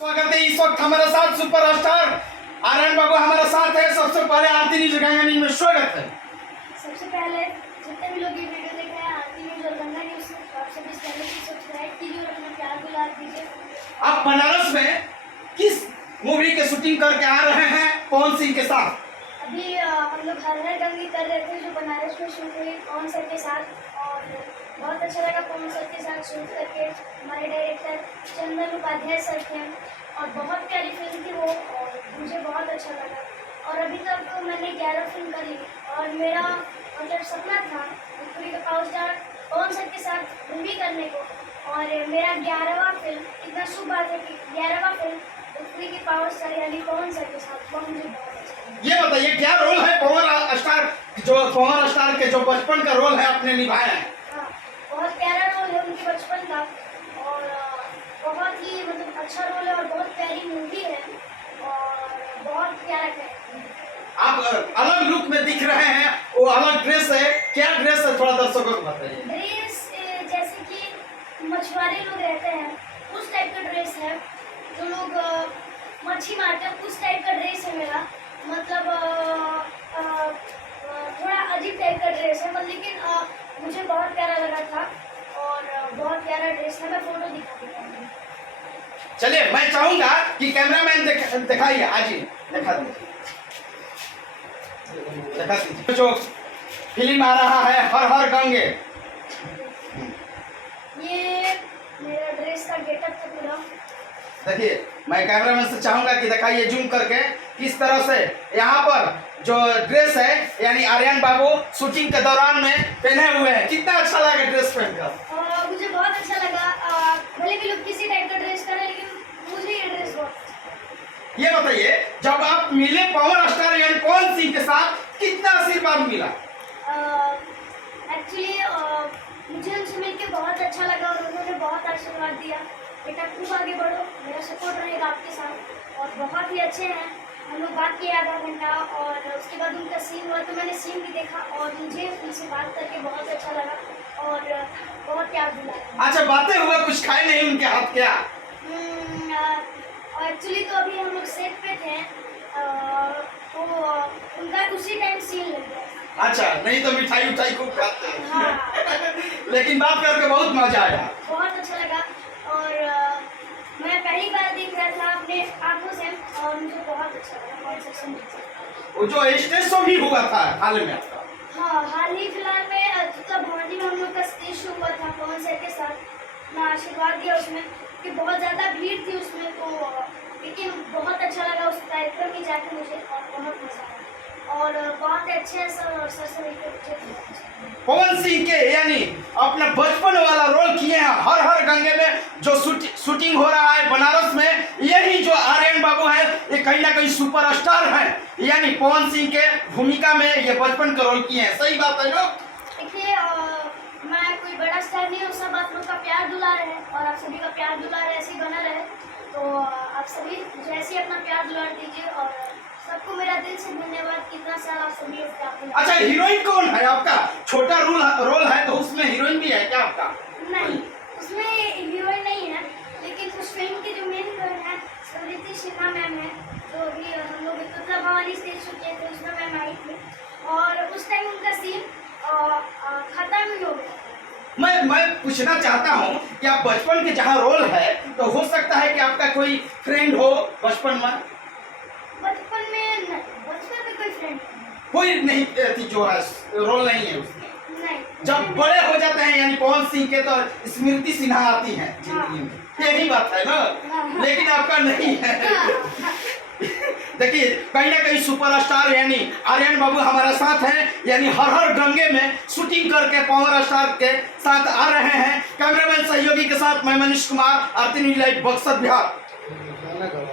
स्वागत है। इस वक्त हमारे साथ सुपरस्टार आर्यन बाबू हमारे साथ है। सबसे पहले आरती न्यूज गंगा न्यूज में स्वागत है। सबसे पहले जितने भी लोग ये वीडियो देख रहे हैं आरती न्यूज और गंगा न्यूज आप सभी इस चैनल को सब्सक्राइब कीजिए और अपना प्यार दुलार दीजिए। आप बनारस में किस मूवी के शूटिंग करके आ रहे हैं पवन सिंह के साथ? अभी हम लोग हर हर गंगे कर रहे थे जो बनारस में शूट हुई पवन सर के साथ और बहुत अच्छा लगा पवन सर के साथ शूट करके। हमारे डायरेक्टर चंदन उपाध्याय सर थे और बहुत प्यारी फिल्म थी वो और मुझे बहुत अच्छा लगा। और अभी तक मैंने 11 फिल्म करी और मेरा मतलब सपना था भोजपुरी का पावर स्टार पवन सर के साथ मूवी करने को और मेरा 11वां फिल्म। इतना शुभ बात है कि 11वां फिल्म भोजपुरी के पावर स्टार यानी पवन सर के साथ, वो मुझे बहुत अच्छा लगा। ये बताइए क्या रोल है पवन स्टार के जो बचपन का रोल है आपने निभाया है? हाँ, बहुत प्यारा रोल है उनके बचपन का और बहुत ही मतलब अच्छा रोल है और बहुत प्यारी मूवी है और बहुत प्यारा कैरेक्टर है। आप अलग लुक में दिख रहे हैं, वो अलग ड्रेस है, क्या ड्रेस है थोड़ा दर्शकों को बताइए। ड्रेस जैसे कि मछुआरे लोग रहते हैं उस टाइप का ड्रेस है। जो लोग मच्छी मारते हैं उस टाइप का ड्रेस है मेरा। मतलब थोड़ा अजीब टाइप का ड्रेस है पर लेकिन मुझे बहुत प्यारा लगा था और बहुत प्यारा ड्रेस है। मैं फोटो दिखा देता हूँ। चलिए मैं चाहूंगा कि कैमरामैन दिखाइए, आज ही दिखा दीजिए जो फिल्म आ रहा है हर हर गंगे। ये मेरा ड्रेस का गेटअप था पूरा। देखिए मैं कैमरामैन से चाहूंगा कि दिखाइए जूम करके किस तरह से यहाँ पर जो ड्रेस है यानी आर्यन बाबू शूटिंग के दौरान में पहने हुए हैं। कितना अच्छा लगा ड्रेस पहनकर? मुझे बहुत अच्छा लगा। भले भी लोग किसी टाइप का ड्रेस करें लेकिन मुझे ये ड्रेस बहुत अच्छा। ये बताइए जब आप मिले पावर स्टार यानी पवन सिंह के साथ कितना आशीर्वाद मिला? एक्चुअली मुझे उनसे मिलकर बहुत अच्छा लगा और उन्होंने बहुत आशीर्वाद दिया। बेटा खूब आगे बढ़ो, मेरा सपोर्ट रहेगा आपके साथ। और बहुत ही अच्छे हैं। हम लोग बात किए आधा घंटा और उसके बाद उनका सीन हुआ तो मैंने सीन भी देखा और मुझे उनसे बात करके बहुत अच्छा लगा और बहुत प्यार दिला। अच्छा बातें हुआ, कुछ खाए नहीं उनके हाथ क्या? एक्चुअली तो अभी हम लोग सेट पे थे तो उनका उसी टाइम सीन लग गया। अच्छा नहीं तो मिठाई उठाई खूब खाते हैं। हाँ। लेकिन बात करके बहुत मजा आया, बहुत अच्छा लगा और मैं पहली बार देख रहा था अपने आंखों से और मुझे बहुत अच्छा लगा। बहुत अच्छा वो जो स्टेज शो भी हुआ था हाल में आपका? हाँ, हाल ही फिलहाल में तुतला भवानी में हम लोग का स्टेज शो हुआ था पवन सर के साथ। मैं आशीर्वाद दिया उसमें कि बहुत ज़्यादा भीड़ थी उसमें तो लेकिन बहुत अच्छा लगा उस कार्यक्रम में जाके मुझे और बहुत मजा आया और बहुत अच्छे हैं सर और सर से मिलकर मुझे बहुत अच्छा लगा। पवन सिंह के यानी अपना बचपन वाला रोल किए हैं हर हर गंगे में जो शूटिंग हो रहा है बनारस में। यही जो आर्यन बाबू है ये कहीं ना कहीं सुपरस्टार हैं यानी पवन सिंह के भूमिका में ये बचपन का रोल किए हैं। सही बात है ना? देखिए मैं कोई बड़ा स्टार नहीं हूँ, सब आप लोग का प्यार दुलार है और आप सभी का प्यार दुलार ऐसे ही बना रहे। तो आप सभी मुझे ऐसे ही अपना प्यार दुलार दीजिए और सबको मेरा दिल से धन्यवाद कि इतना साल आप सभी अच्छा हीरोइन कौन है आपका? छोटा रोल है तो उसमें हीरोइन भी है क्या आपका? नहीं, उसमें हीरोइन नहीं है लेकिन उस फिल्म की जो मेन हीरोइन है स्मृति सिन्हा मैम है। जो अभी हम लोग तुतला भवानी स्टेज शो किए थे उसमें मैम आई थी और उस टाइम उनका सीन खत्म ही हो गया। मैं पूछना चाहता हूँ कि आप बचपन के जहाँ रोल है तो हो सकता है कि आपका कोई फ्रेंड हो बचपन में? बचपन में नहीं, बचपन में कोई फ्रेंड कोई नहीं थी जो है रोल नहीं है उसमें? नहीं। जब बड़े हो जाते हैं यानी पवन सिंह के तो स्मृति सिन्हा आती हैं जिंदगी में, यही बात है ना? लेकिन आपका नहीं है। देखिए कहीं ना कहीं सुपरस्टार यानी आर्यन बाबू हमारे साथ हैं यानी हर हर गंगे में शूटिंग करके पावर स्टार के साथ आ रहे हैं। कैमरामैन सहयोगी के साथ मैं मनीष कुमार, आरती न्यूज लाइव बक्सर बिहार।